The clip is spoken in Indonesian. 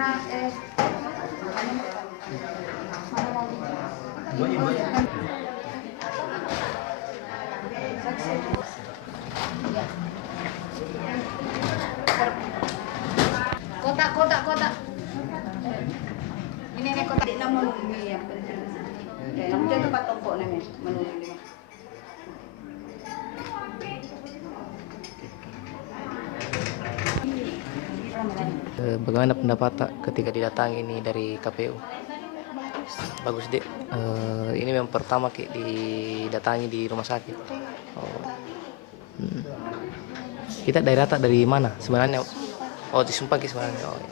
Kotak. Ini kotak di nama ya. Namun dia tempat tongkok namanya menunggu. Bagaimana pendapat ketika didatangi ini dari KPU? Bagus dek. Ini yang pertama didatangi di rumah sakit. Oh. Kita daerah tak dari mana sebenarnya? Oh di Sumpah sebenarnya. Oh, ya.